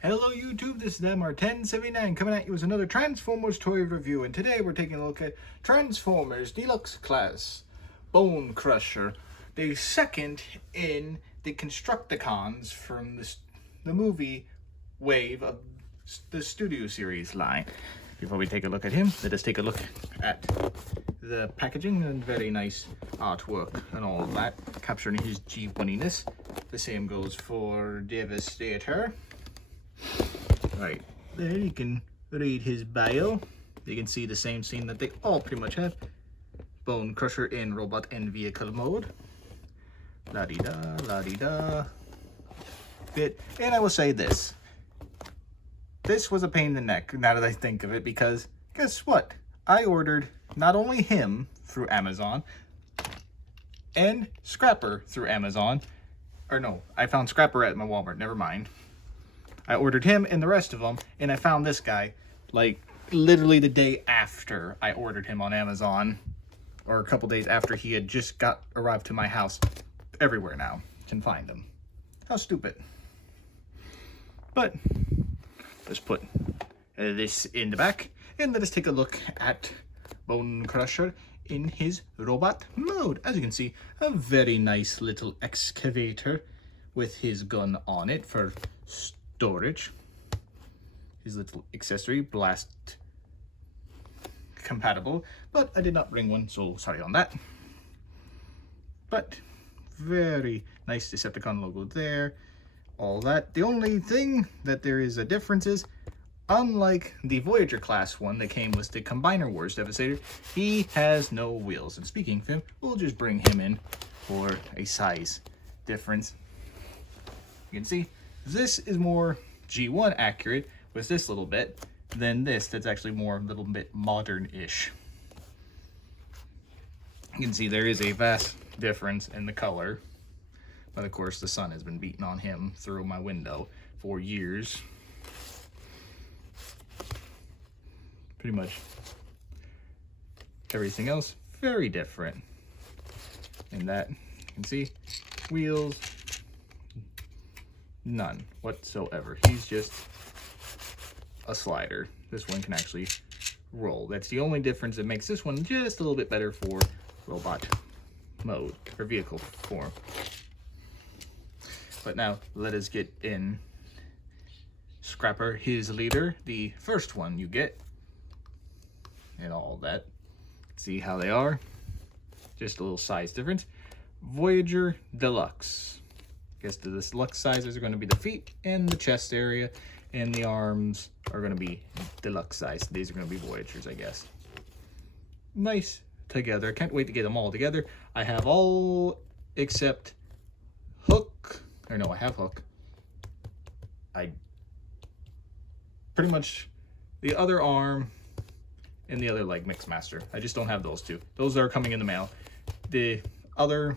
Hello YouTube, this is MR1079 coming at you with another Transformers toy review, and today we're taking a look at Transformers Deluxe Class Bonecrusher, the second in the Constructicons from the movie wave of the Studio Series line. Before we take a look at him, let us take a look at the packaging and very nice artwork and all that, capturing his G1-iness. The same goes for Devastator. Right there, you can read his bio. You can see the same scene that they all pretty much have. Bonecrusher in robot and vehicle mode. La-di-da, la-di-da. Bit. And I will say this. This was a pain in the neck, now that I think of it, because guess what? I ordered not only him through Amazon and Scrapper through Amazon. Or no, I found Scrapper at my Walmart, never mind. I ordered him and the rest of them, and I found this guy like literally the day after I ordered him on Amazon, or a couple days after he had just arrived to my house. Everywhere now can find him. How stupid. But let's put this in the back and let us take a look at Bonecrusher in his robot mode. As you can see, a very nice little excavator with his gun on it for storage. His little accessory, blast compatible, but I did not bring one, so sorry on that. But very nice Decepticon logo there, all that. The only thing that there is a difference is, unlike the Voyager class one that came with the Combiner Wars Devastator, he has no wheels. And speaking of him, we'll just bring him in for a size difference. You can see this is more G1 accurate with this little bit than this that's actually more a little bit modern-ish. You can see there is a vast difference in the color, but of course the sun has been beating on him through my window for years. Pretty much everything else very different in that you can see wheels, none whatsoever. He's just a slider. This one can actually roll. That's the only difference that makes this one just a little bit better for robot mode or vehicle form. But now let us get in Scrapper, his leader, the first one you get, and all that. See how they are. Just a little size difference. Voyager Deluxe. I guess the deluxe sizes are going to be the feet and the chest area, and the arms are going to be deluxe size. These are going to be Voyagers, I guess. Nice together. Can't wait to get them all together. I have all except Hook. Or no, I have Hook. I pretty much the other arm and the other leg Mixmaster. I just don't have those two. Those are coming in the mail. The other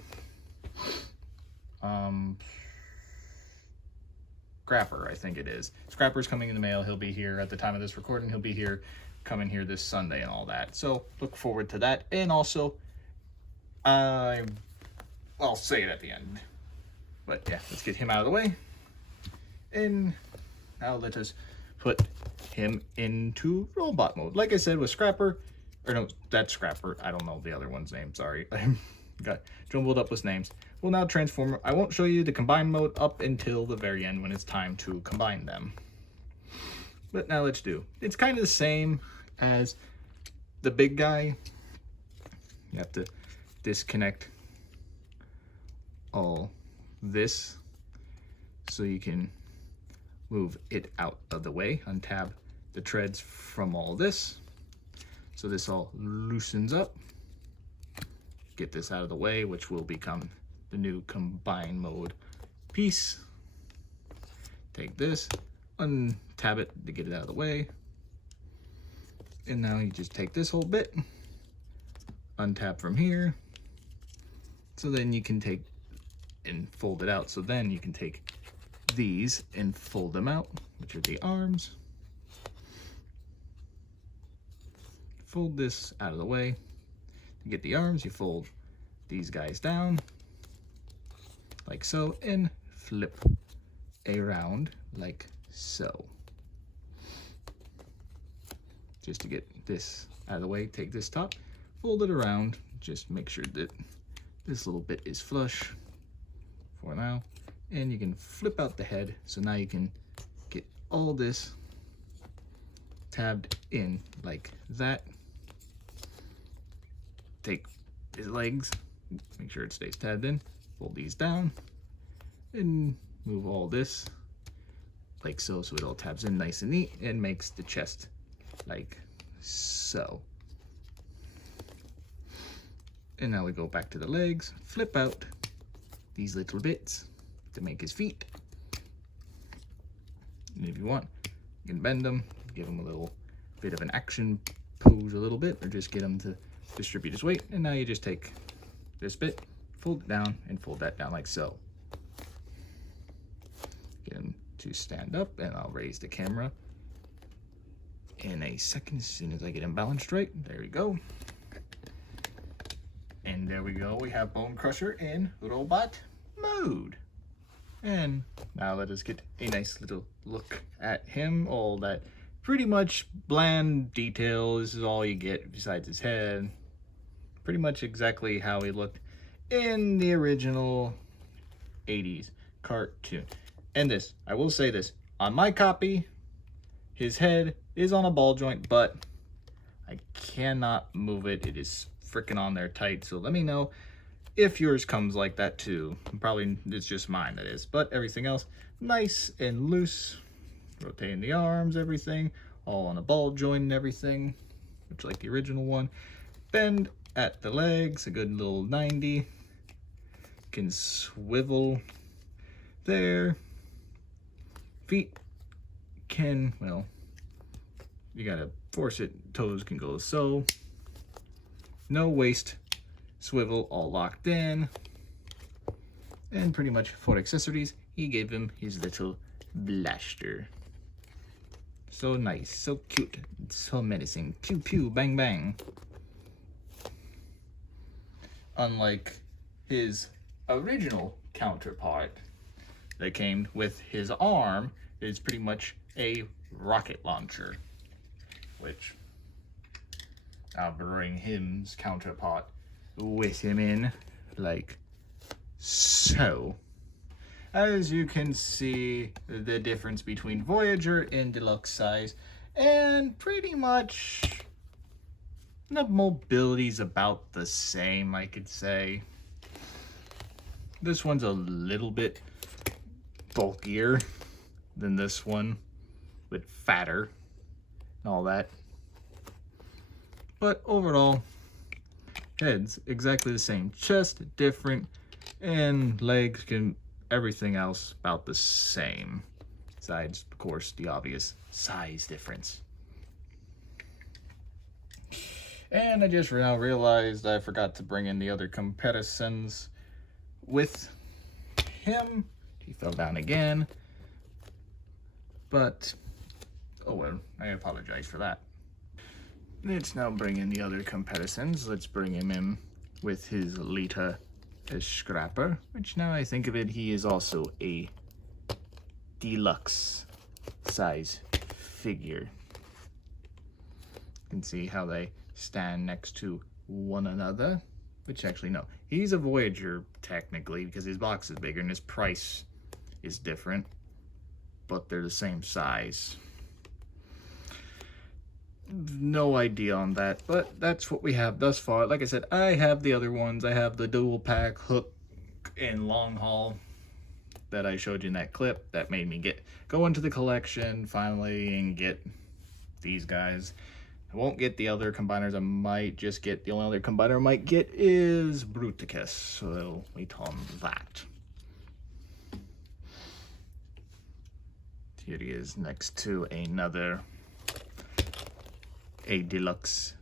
Scrapper, I think it is. Scrapper's coming in the mail. He'll be here at the time of this recording. He'll be here, coming here this Sunday and all that. So look forward to that. And also, I'll say it at the end. But yeah, let's get him out of the way. And now let us put him into robot mode. Like I said, with Scrapper, or no, that's Scrapper. I don't know the other one's name, sorry. I got jumbled up with names. We'll now transform. I won't show you the combine mode up until the very end when it's time to combine them. But now let's do. It's kind of the same as the big guy. You have to disconnect all this so you can move it out of the way. Untab the treads from all this. So this all loosens up. Get this out of the way, which will become the new combine mode piece. Take this, untab it to get it out of the way. And now you just take this whole bit, untap from here. So then you can take and fold it out. So then you can take these and fold them out, which are the arms. Fold this out of the way. To get the arms, you fold these guys down like so and flip around like so. Just to get this out of the way, take this top, fold it around, just make sure that this little bit is flush for now, and you can flip out the head, so now you can get all this tabbed in like that. Take his legs, make sure it stays tabbed in, fold these down, and move all this like so, so it all tabs in nice and neat and makes the chest like so. And now we go back to the legs, flip out these little bits to make his feet. And if you want, you can bend them, give him a little bit of an action pose a little bit, or just get him to distribute his weight. And now you just take this bit, fold it down, and fold that down like so. Get him to stand up, and I'll raise the camera in a second as soon as I get him balanced right. There we go. And there we go. We have Bonecrusher in robot mode. And now let us get a nice little look at him. All that pretty much bland detail. This is all you get besides his head. Pretty much exactly how he looked in the original 80s cartoon. And this, I will say this, on my copy, his head is on a ball joint, but I cannot move it. It is freaking on there tight. So let me know if yours comes like that too. Probably it's just mine that is, but everything else nice and loose. Rotating the arms, everything, all on a ball joint and everything, much like the original one. Bend at the legs, a good little 90. Can swivel there. Feet can, well, you gotta force it. Toes can go so. No waist, swivel, all locked in. And pretty much for accessories, he gave him his little blaster. So nice, so cute, so menacing. Pew pew, bang bang. Unlike his original counterpart that came with his arm, is pretty much a rocket launcher, which I'll bring his counterpart with him in, like so. As you can see, the difference between Voyager and Deluxe size, and pretty much the mobility's about the same, I could say. This one's a little bit bulkier than this one, but fatter and all that. But overall, head's exactly the same. Chest different, and legs can everything else about the same. Besides, of course, the obvious size difference. And I just now realized I forgot to bring in the other comparisons with him. He fell down again. But, oh well, I apologize for that. Let's now bring in the other comparisons. Let's bring him in with his Lita Scrapper, which now I think of it, he is also a deluxe size figure. You can see how they stand next to one another, which actually no, he's a Voyager technically because his box is bigger and his price is different, but they're the same size. No idea on that, but that's what we have thus far. Like I said, I have the other ones. I have the dual pack hook and long haul that I showed you in that clip that made me go into the collection finally and get these guys. I won't get the other combiners. I might just get, the only other combiner I might get is Bruticus, so I'll wait on that. Here he is next to a deluxe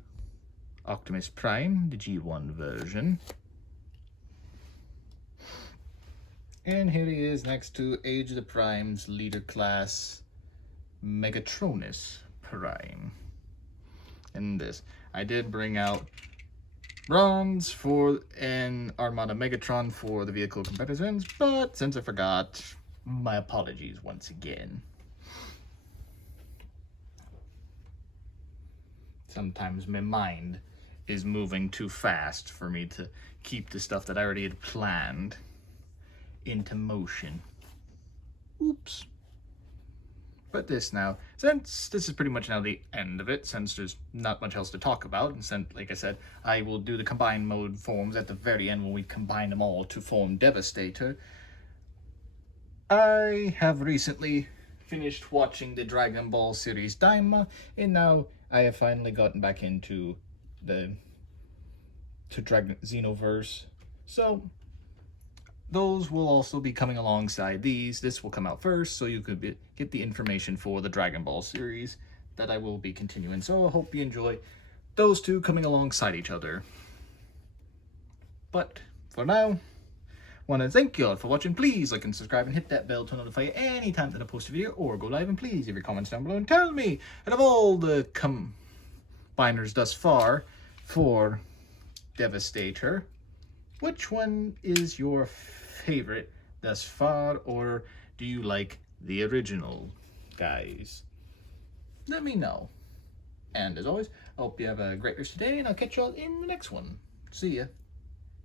Optimus Prime, the G1 version. And here he is next to Age of the Prime's leader class Megatronus Prime. And this, I did bring out bronze for an Armada Megatron for the vehicle comparisons, but since I forgot, my apologies once again. Sometimes my mind is moving too fast for me to keep the stuff that I already had planned into motion. Oops. But this now, since this is pretty much now the end of it, since there's not much else to talk about, and since, like I said, I will do the combined mode forms at the very end when we combine them all to form Devastator. I have recently finished watching the Dragon Ball series Daima, and now I have finally gotten back into the Dragon Xenoverse. So those will also be coming alongside these. This will come out first, so you could get the information for the Dragon Ball series that I will be continuing. So I hope you enjoy those two coming alongside each other. But for now, I want to thank you all for watching. Please like and subscribe and hit that bell to notify you anytime that I post a video or go live. And please leave your comments down below and tell me, out of all the combiners thus far for Devastator, which one is your favorite thus far, or do you like the original guys? Let me know. And as always, I hope you have a great rest of the day, and I'll catch you all in the next one. See ya.